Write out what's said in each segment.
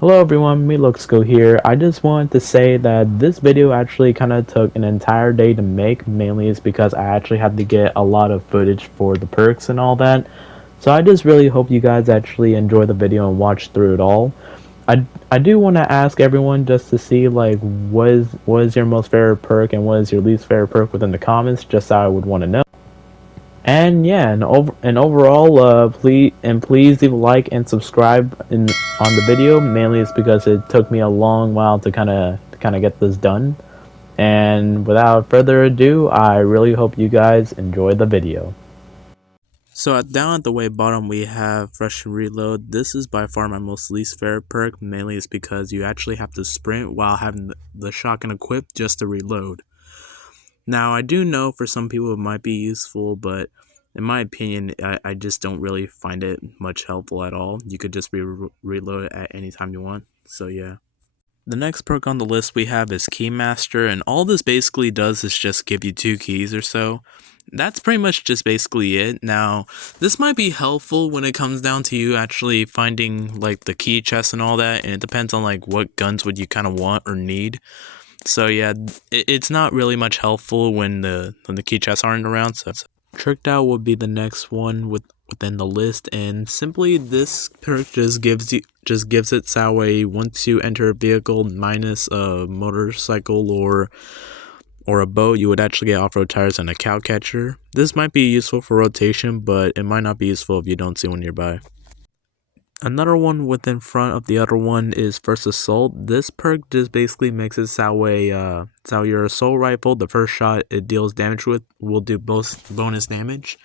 Hello everyone, Go here. I just wanted to say that this video actually kind of took an entire day to make, mainly is because I actually had to get a lot of footage for the perks and all that. So I just really hope you guys actually enjoy the video and watch through it all. I do want to ask everyone just to see like what is your most favorite perk and what is your least favorite perk within the comments, just so I would want to know. And yeah, and overall, please leave a like and subscribe on the video. Mainly, it's because it took me a long while to kind of get this done. And without further ado, I really hope you guys enjoy the video. So down at the way bottom we have Rush and Reload. This is by far my most least favorite perk, mainly is because you actually have to sprint while having the shotgun equipped just to reload. Now I do know for some people it might be useful, but in my opinion I just don't really find it much helpful at all. You could just reload it at any time you want, so yeah. The next perk on the list we have is Keymaster, and all this basically does is just give you 2 keys or so. That's pretty much just basically it. Now, this might be helpful when it comes down to you actually finding like the key chest and all that, and it depends on like what guns would you kind of want or need. So yeah, it's not really much helpful when the key chests aren't around. So Tricked Out would be the next one within the list, and simply this perk just gives it that way once you enter a vehicle minus a motorcycle or a boat, you would actually get off-road tires and a cow catcher. This might be useful for rotation, but it might not be useful if you don't see one nearby. Another one within front of the other one is First Assault. This perk just basically makes it that way, so your assault rifle, the first shot it deals damage with, will do both bonus damage.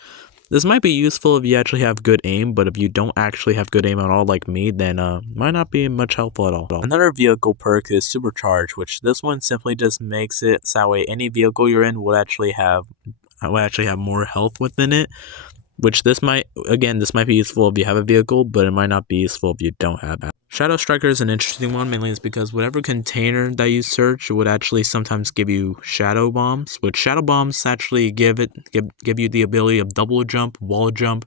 This might be useful if you actually have good aim, but if you don't actually have good aim at all like me, then might not be much helpful at all. Another vehicle perk is Supercharge, which this one simply just makes it so that way any vehicle you're in will actually have more health within it. Which this might be useful if you have a vehicle, but it might not be useful if you don't have it. Shadow Striker is an interesting one, mainly is because whatever container that you search would actually sometimes give you shadow bombs, which shadow bombs actually give you the ability of double jump, wall jump,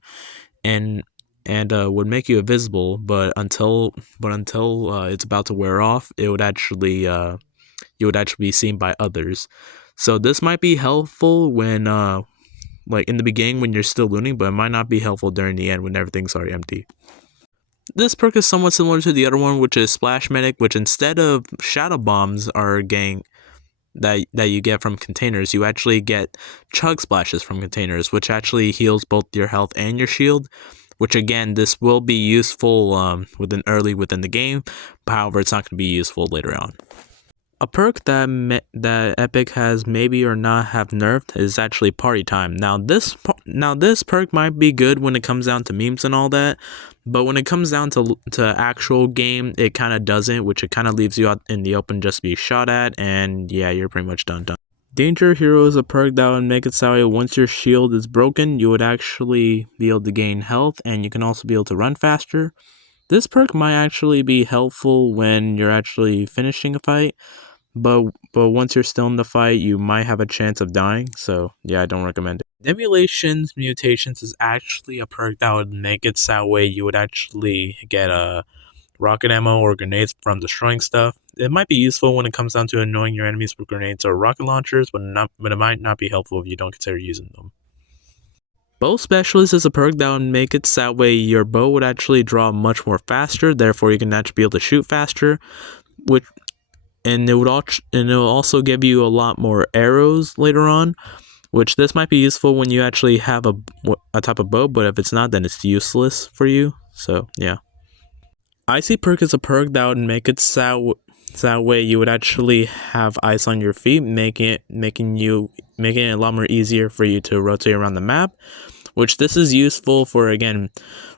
and would make you invisible. But until it's about to wear off, it would actually you would actually be seen by others. So this might be helpful when like in the beginning when you're still looting, but it might not be helpful during the end when everything's already empty. This perk is somewhat similar to the other one, which is Splash Medic, which instead of shadow bombs are getting that you get from containers, you actually get chug splashes from containers, which actually heals both your health and your shield. Which again, this will be useful within the game, but however, it's not going to be useful later on. A perk that Epic has maybe or not have nerfed is actually Party Time. Now this perk might be good when it comes down to memes and all that, but when it comes down to actual game, it kind of doesn't, which it kind of leaves you out in the open just to be shot at, and yeah, you're pretty much done. Danger Hero is a perk that would make it so that once your shield is broken, you would actually be able to gain health, and you can also be able to run faster. This perk might actually be helpful when you're actually finishing a fight, but once you're still in the fight, you might have a chance of dying. So yeah, I don't recommend it. Emulations Mutations is actually a perk that would make it so that way you would actually get a rocket ammo or grenades from destroying stuff. It might be useful when it comes down to annoying your enemies with grenades or rocket launchers, but it might not be helpful if you don't consider using them. Bow Specialist is a perk that would make it so that way your bow would actually draw much more faster, therefore you can actually be able to shoot faster, which and it will also give you a lot more arrows later on, which this might be useful when you actually have a type of bow, but if it's not, then it's useless for you. So yeah. Icy Perk is a perk that would make it so that way you would actually have ice on your feet, making it a lot more easier for you to rotate around the map, which this is useful for, again,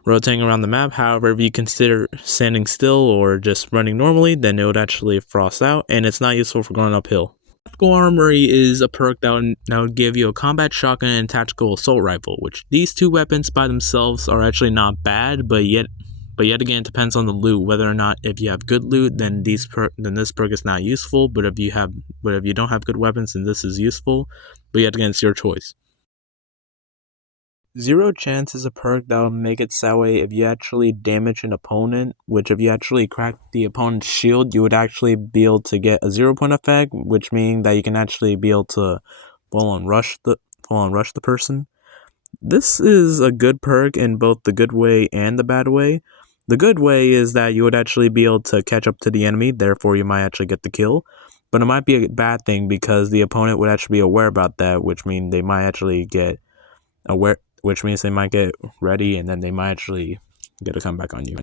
rotating around the map. However, if you consider standing still or just running normally, then it would actually frost out, and it's not useful for going uphill. Tactical Armory is a perk that would give you a combat shotgun and tactical assault rifle, which these two weapons by themselves are actually not bad, but yet again, it depends on the loot. Whether or not, if you have good loot, then this perk is not useful. But if you don't have good weapons, then this is useful. But yet again, it's your choice. Zero Chance is a perk that will make it that way if you actually damage an opponent, which if you actually crack the opponent's shield, you would actually be able to get a 0 point effect, which means that you can actually be able to full on rush the person. This is a good perk in both the good way and the bad way. The good way is that you would actually be able to catch up to the enemy, therefore you might actually get the kill. But it might be a bad thing because the opponent would actually be aware about that, which means they might actually get aware, which means they might get ready and then they might actually get a comeback on you.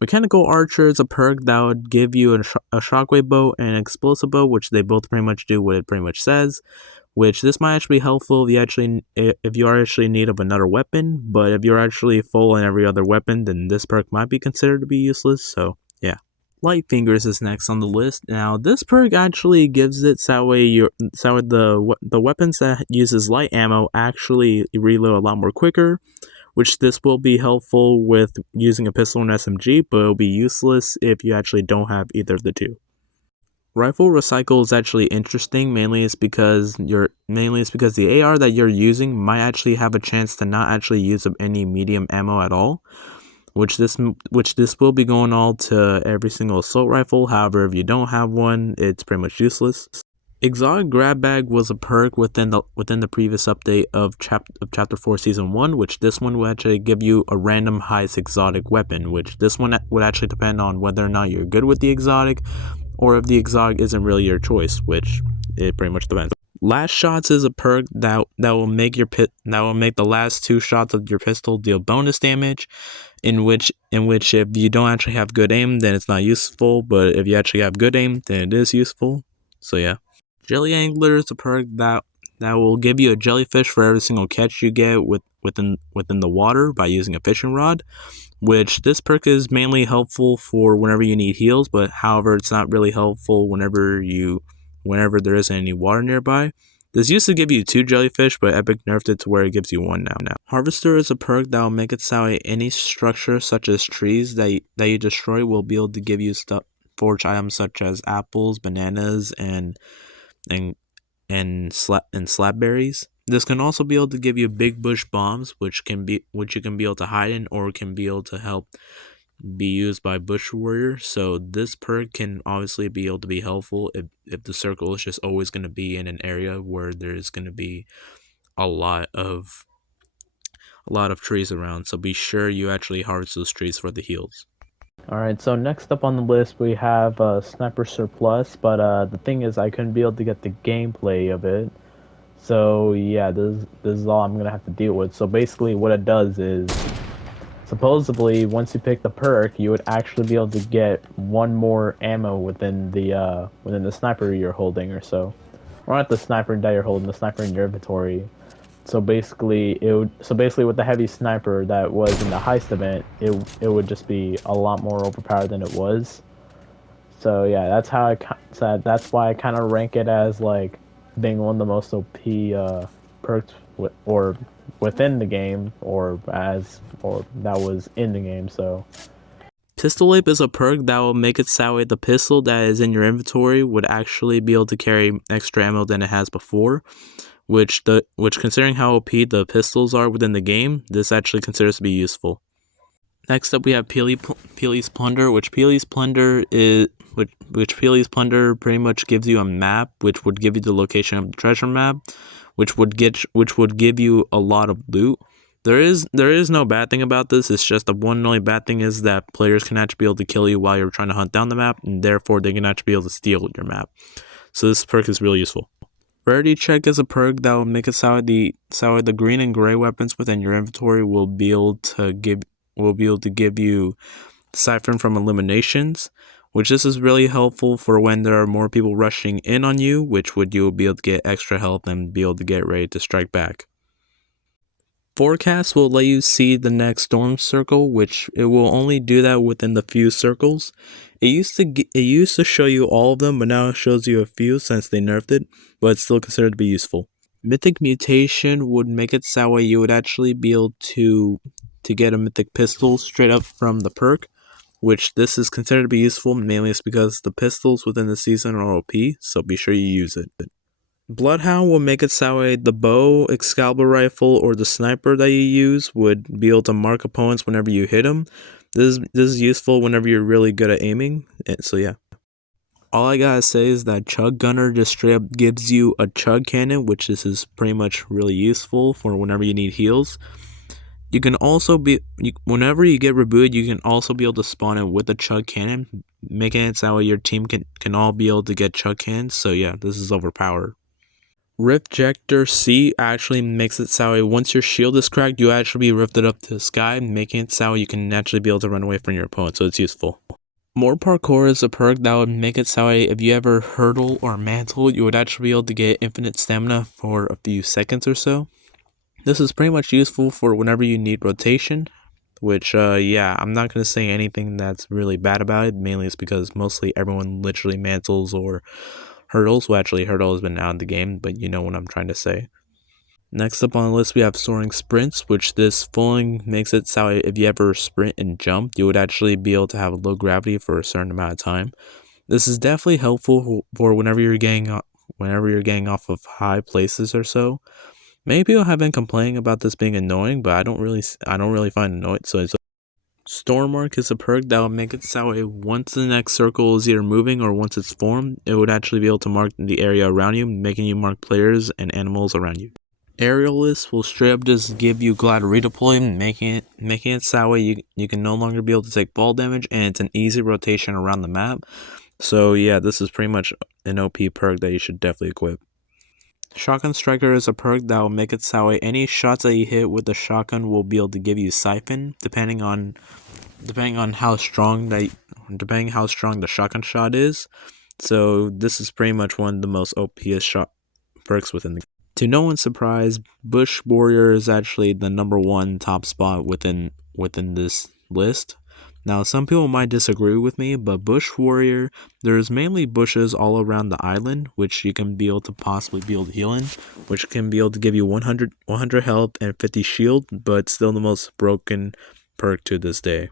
Mechanical Archer is a perk that would give you a shockwave bow and an explosive bow, which they both pretty much do what it pretty much says. Which this might actually be helpful if you are actually in need of another weapon, but if you're actually full in every other weapon, then this perk might be considered to be useless. So yeah. Light Fingers is next on the list. Now, this perk actually gives it so the weapons that uses light ammo actually reload a lot more quicker, which this will be helpful with using a pistol and SMG, but it'll be useless if you actually don't have either of the two. Rifle recycle is actually interesting. Mainly it's because the AR that you're using might actually have a chance to not actually use up any medium ammo at all, which this will be going all to every single assault rifle. However, if you don't have one, it's pretty much useless. Exotic Grab Bag was a perk within the previous update of Chapter 4 Season 1, which this one will actually give you a random highest exotic weapon, which this one would actually depend on whether or not you're good with the exotic, or if the exotic isn't really your choice, which it pretty much depends. Last Shots is a perk that will make the last 2 shots of your pistol deal bonus damage, in which if you don't actually have good aim, then it's not useful, but if you actually have good aim, then it is useful. So yeah. Jelly Angler is a perk that will give you a jellyfish for every single catch you get within the water by using a fishing rod, which this perk is mainly helpful for whenever you need heals, but however it's not really helpful whenever there isn't any water nearby. This used to give you 2 jellyfish, but Epic nerfed it to where it gives you 1 now. Harvester is a perk that will make it so any structure such as trees that you destroy will be able to give you forge items such as apples, bananas, and slab berries. This can also be able to give you big bush bombs, which you can be able to hide in, or can be able to help be used by bush warriors. So this perk can obviously be able to be helpful if the circle is just always going to be in an area where there's going to be a lot of trees around. So be sure you actually harvest those trees for the heals. Alright, so next up on the list we have Sniper Surplus, but the thing is I couldn't be able to get the gameplay of it. So yeah, this is all I'm gonna have to deal with. So basically what it does is, supposedly once you pick the perk, you would actually be able to get 1 more ammo within the sniper you're holding or so. Or not the sniper that you're holding, the sniper in your inventory. So basically with the heavy sniper that was in the heist event, it would just be a lot more overpowered than it was. So yeah, that's why I kind of rank it as like being one of the most OP perks or within the game, or that was in the game. So Pistol Whip is a perk that will make it so the pistol that is in your inventory would actually be able to carry extra ammo than it has before, which considering how OP the pistols are within the game, this actually considers to be useful. Next up we have Peely's Plunder, which Peely's Plunder pretty much gives you a map, which would give you the location of the treasure map, which would give you a lot of loot. There is no bad thing about this. It's just the one and only bad thing is that players can actually be able to kill you while you're trying to hunt down the map, and therefore they can actually be able to steal your map. So this perk is really useful. Rarity Check is a perk that will make it so the green and gray weapons within your inventory will be able to give you siphon from eliminations, which this is really helpful for when there are more people rushing in on you, you will be able to get extra health and be able to get ready to strike back. Forecast will let you see the next storm circle, which it will only do that within the few circles. It used to show you all of them, but now it shows you a few since they nerfed it, but it's still considered to be useful. Mythic Mutation would make it so you would actually be able to get a mythic pistol straight up from the perk, which this is considered to be useful mainly because the pistols within the season are OP, so be sure you use it. Bloodhound will make it so way the bow, Excalibur rifle, or the sniper that you use would be able to mark opponents whenever you hit them. This is useful whenever you're really good at aiming. So yeah. All I gotta say is that Chug Gunner just straight up gives you a Chug Cannon, which is pretty much really useful for whenever you need heals. You can also whenever you get rebooted, you can also be able to spawn in with a Chug Cannon, making it so your team can all be able to get Chug Cannons. So yeah, this is overpowered. Riftjector C actually makes it so once your shield is cracked, you actually be rifted up to the sky, making it so you can naturally be able to run away from your opponent, so it's useful. More Parkour is a perk that would make it so if you ever hurdle or mantle, you would actually be able to get infinite stamina for a few seconds or so. This is pretty much useful for whenever you need rotation, which, yeah, I'm not going to say anything that's really bad about it, mainly it's because mostly everyone literally mantles or hurdles. Well, actually, hurdle has been out of the game, but you know what I'm trying to say. Next up on the list, we have soaring sprints, which this falling makes it so if you ever sprint and jump, you would actually be able to have low gravity for a certain amount of time. This is definitely helpful for whenever you're getting off of high places or so. Many people have been complaining about this being annoying, but I don't really find it annoying. So Storm Arc is a perk that will make it so once the next circle is either moving or once it's formed, it would actually be able to mark the area around you, making you mark players and animals around you. Aerialist will straight up just give you glide redeploy, making it so you can no longer be able to take fall damage, and it's an easy rotation around the map. So yeah, this is pretty much an OP perk that you should definitely equip. Shotgun Striker is a perk that will make it so any shots that you hit with the shotgun will be able to give you Siphon, depending on how strong the shotgun shot is. So this is pretty much one of the most OPest shot perks within the game. To no one's surprise, Bush Warrior is actually the number one top spot within this list. Now, some people might disagree with me, but Bush Warrior, there's mainly bushes all around the island, which you can be able to possibly be able to heal in, which can be able to give you 100 health and 50 shield, but still the most broken perk to this day.